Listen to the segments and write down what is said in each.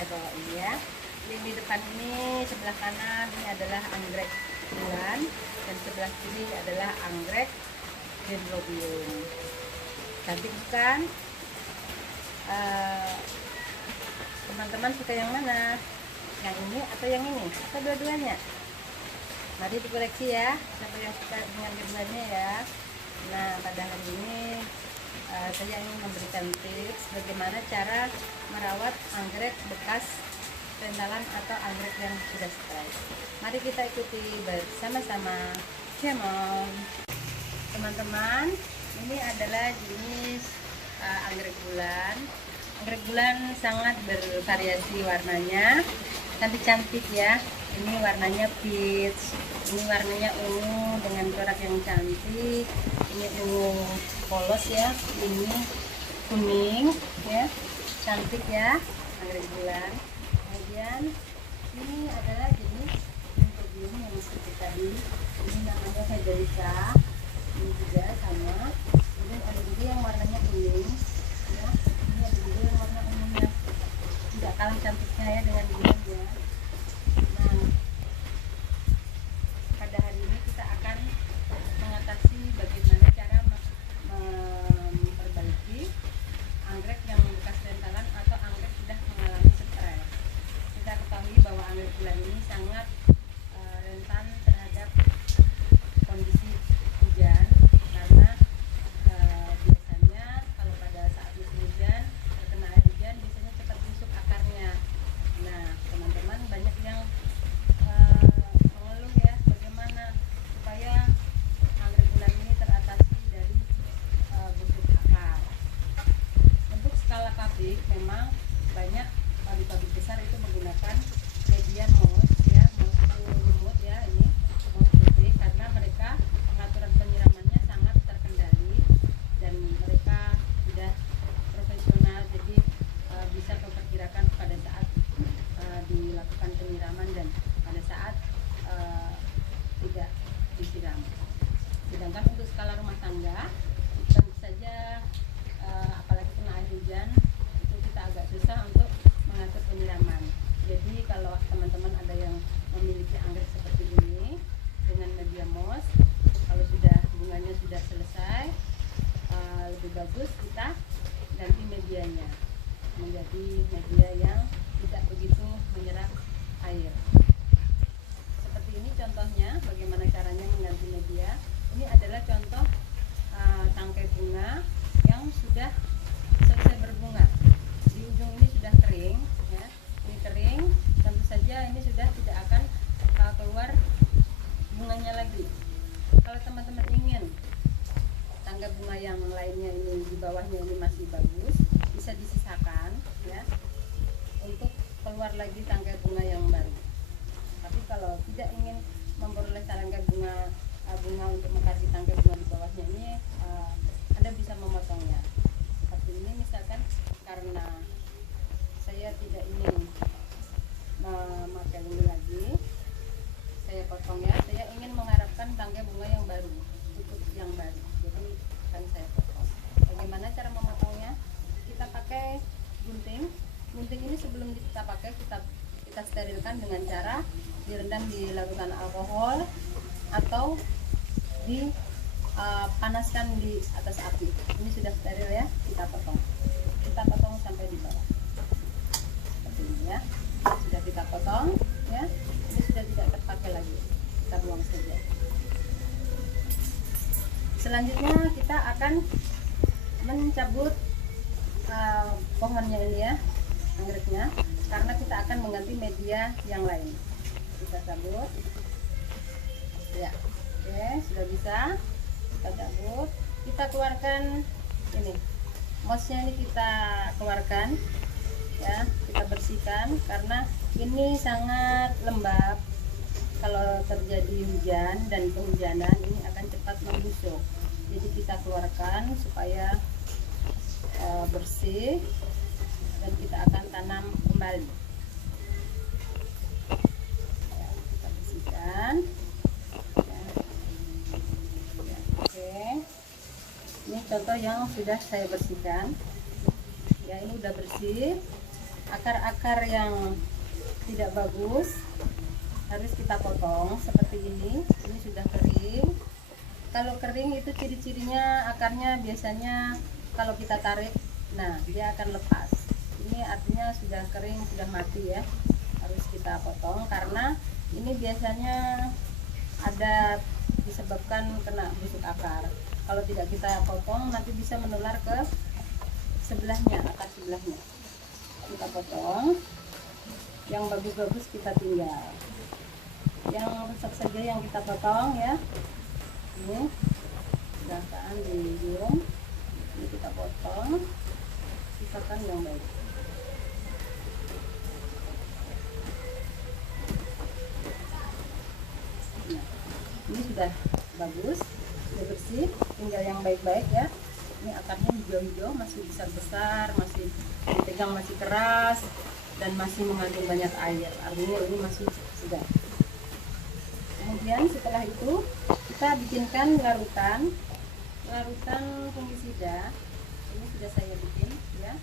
saya bawa ini ya. Yang di depan ini sebelah kanan ini adalah anggrek bulan dan sebelah kiri adalah anggrek dendrobium. Cantik bukan? Teman-teman suka yang mana? Yang ini atau yang ini? Atau dua-duanya? Mari dikoleksi ya, siapa yang suka dengan gambarnya ya. Nah, pada hari ini saya ingin memberikan tips bagaimana cara merawat anggrek bekas rendalan atau anggrek yang sudah stres. Mari kita ikuti bersama-sama. Come on. Teman-teman, ini adalah jenis anggrek bulan. Anggrek bulan sangat bervariasi warnanya, cantik-cantik ya. Ini warnanya peach, ini warnanya ungu dengan corak yang cantik. Ini ungu polos ya, ini kuning ya, cantik ya anggrek bulan. Kemudian ini adalah jenis dendrobium yang seperti tadi, ini namanya Hederica, ini juga sama. Kemudian ada juga yang warnanya kuning ya, ini ada juga yang warna ungunya, tidak kalah cantiknya ya dengan ini ya. Nah, pada hari ini kita akan mengatasi bagaimana cara memperbaiki anggrek yang bekas rentalan atau anggrek sudah mengalami stres. Kita ketahui bahwa anggrek bulan ini sangat rentan terhadap kondisi hujan karena biasanya kalau pada saat musim hujan terkena air hujan biasanya cepat busuk akarnya. Nah, teman-teman banyak yang mengeluh ya bagaimana supaya anggrek bulan ini teratasi dari busuk akar. Untuk skala pabrik memang banyak pabrik-pabrik besar itu menggunakan media moss ya, moss lumut ya, ini moss putih karena mereka pengaturan penyiramannya sangat terkendali dan mereka sudah profesional, jadi bisa memperkirakan pada saat dilakukan penyiraman dan pada saat tidak disiram. Sedangkan untuk skala rumah tangga tentu saja apalagi kena air hujan itu kita agak susah untuk mengatur penyiraman. Jadi kalau teman-teman ada yang memiliki anggrek seperti ini dengan media moss, kalau sudah bunganya sudah selesai, lebih bagus kita ganti medianya menjadi media yang tidak begitu menyerap air. Seperti ini contohnya bagaimana caranya mengganti media. Ini adalah contoh tangkai bunga yang sudah selesai berbunga. Di ujung ini sudah kering ya. Ini kering, tentu saja ini sudah tidak akan keluar bunganya lagi. Kalau teman-teman ingin tangga bunga yang lainnya ini di bawahnya ini masih bagus, bisa disisakan ya untuk keluar lagi tangkai bunga yang baru. Tapi kalau tidak ingin memperoleh tangkai bunga untuk mengganti tangkai bunga di bawahnya ini, Anda bisa memotongnya. Seperti ini misalkan, karena saya tidak ingin memakai ini lagi, saya potong ya. Saya ingin mengharapkan tangkai bunga yang baru, tutup yang baru. Jadi akan saya potong. Bagaimana cara memotongnya? Kita pakai gunting. Gunting ini sebelum kita pakai kita sterilkan dengan cara direndam di larutan alkohol atau dipanaskan di atas api. Ini sudah steril ya, kita potong sampai di bawah seperti ini ya. Sudah kita potong ya, ini sudah tidak terpakai lagi, kita buang saja. Selanjutnya kita akan mencabut pohonnya ini ya, anggreknya, karena kita akan mengganti media yang lain. Kita cabut ya. Oke, sudah bisa kita cabut. Kita keluarkan ini mossnya, ini kita keluarkan ya, kita bersihkan karena ini sangat lembab. Kalau terjadi hujan dan kehujanan ini akan cepat membusuk, jadi kita keluarkan supaya bersih dan kita akan tanam kembali ya, kita bersihkan ya. Oke, ini contoh yang sudah saya bersihkan ya, ini udah bersih. akar-akar yang tidak bagus harus kita potong seperti ini. Ini sudah kering. Kalau kering itu ciri-cirinya akarnya biasanya kalau kita tarik, nah dia akan lepas. Ini artinya sudah kering, sudah mati ya. Harus kita potong karena ini biasanya ada disebabkan kena busuk akar. Kalau tidak kita potong nanti bisa menular ke sebelahnya, akar sebelahnya. Kita potong, yang bagus-bagus kita tinggal, yang rusak saja yang kita potong ya. Ini silakan digium, ini kita potong, sisakan yang baik. Nah, ini sudah bagus, sudah bersih, tinggal yang baik-baik ya. Ini akarnya hijau-hijau, masih besar-besar, masih dipegang masih keras dan masih mengandung banyak air, artinya ini masih segar. Kemudian setelah itu kita bikinkan larutan fungisida. Ini sudah saya bikin ya.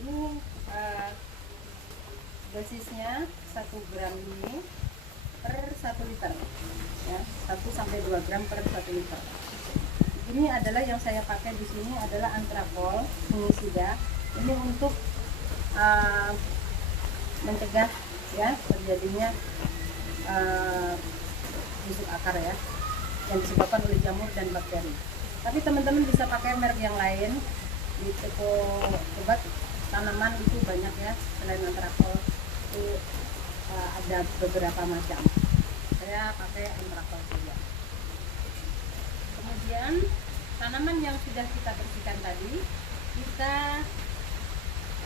Ini dosisnya 1 gram ini per 1 liter ya, 1 sampai 2 gram per 1 liter. Ini adalah yang saya pakai di sini adalah antrakol fungisida. Ini untuk mencegah ya terjadinya busuk akar ya, yang disebabkan oleh jamur dan bakteri. Tapi teman-teman bisa pakai merek yang lain di toko obat tanaman itu banyak ya. Selain antrakol itu ada beberapa macam. Saya pakai antrakol saja. Kemudian tanaman yang sudah kita bersihkan tadi kita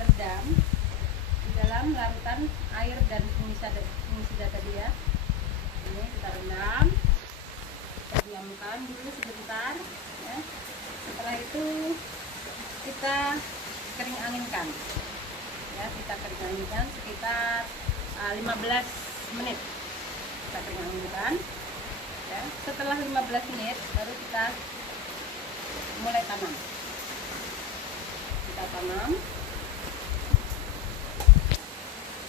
rendam di dalam larutan air dan fungisida tadi ya. Ini kita rendam, kita diamkan dulu sebentar ya. Setelah itu kita kering anginkan ya, kita kering anginkan sekitar 15 menit kita kering anginkan ya. Setelah 15 menit baru kita mulai tanam. Kita tanam.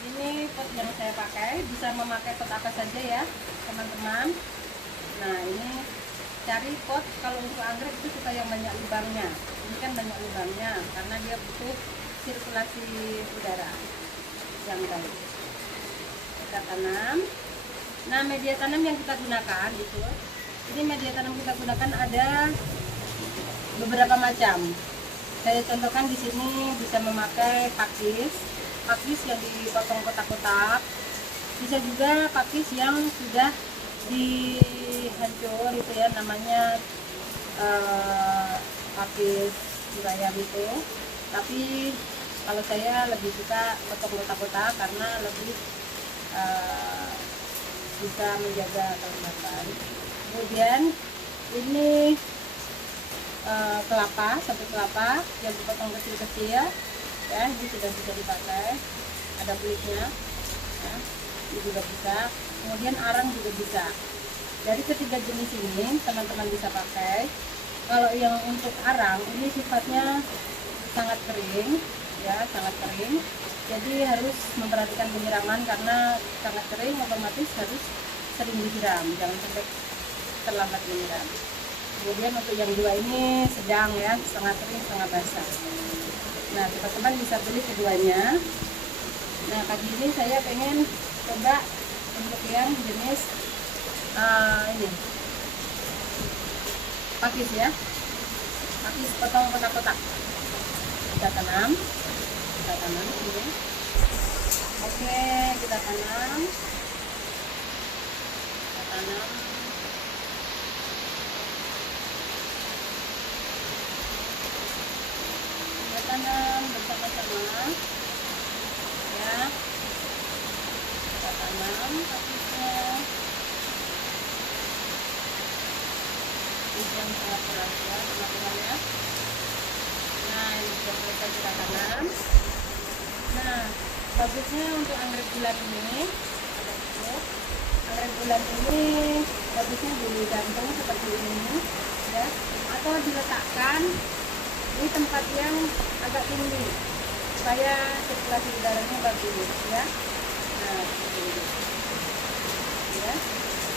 Ini pot yang saya pakai, bisa memakai pot apa saja ya teman-teman. Nah ini cari pot, kalau untuk anggrek itu suka yang banyak lubangnya. Ini kan banyak lubangnya karena dia butuh sirkulasi udara yang baik. Kita tanam. Nah media tanam yang kita gunakan itu, ini media tanam kita gunakan ada beberapa macam. Saya contohkan di sini bisa memakai pakis yang dipotong kotak-kotak, bisa juga pakis yang sudah dihancur itu ya, namanya pakis wilayah itu. Tapi kalau saya lebih suka potong kotak-kotak karena lebih bisa menjaga kelembapan. Kemudian ini kelapa, satu kelapa yang dipotong kecil-kecil ya, ini sudah bisa dipakai, ada kulitnya ya, ini juga bisa. Kemudian arang juga bisa. Dari ketiga jenis ini teman-teman bisa pakai. Kalau yang untuk arang ini sifatnya sangat kering ya, sangat kering, jadi harus memperhatikan penyiraman karena sangat kering, otomatis harus sering disiram, jangan sampai terlambat menyiram. Kemudian untuk yang dua ini sedang ya, setengah kering setengah basah. Nah teman-teman bisa beli keduanya. Nah pagi ini saya pengen coba untuk yang jenis ini pakis ya, pakis potong kotak-kotak. Kita tanam ini. Oke, kita tanam. Tanam bersama-sama ya, kita tanam pakisnya. Ini yang sangat keras ya teman-teman ya. Nah ini sudah selesai kita tanam. Nah bagusnya untuk anggrek bulan ini ada itu. Anggrek bulan ini bagusnya digantung seperti ini ya, atau diletakkan di tempat yang agak tinggi supaya sirkulasi udaranya bagus ya. Nah, seperti ini. Ya.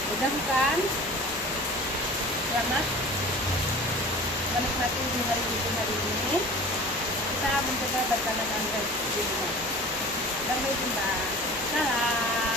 Udah bukan? Selamat menikmati di hari ini. Kita mencoba bertanaman di rumah. Sampai jumpa. Salam.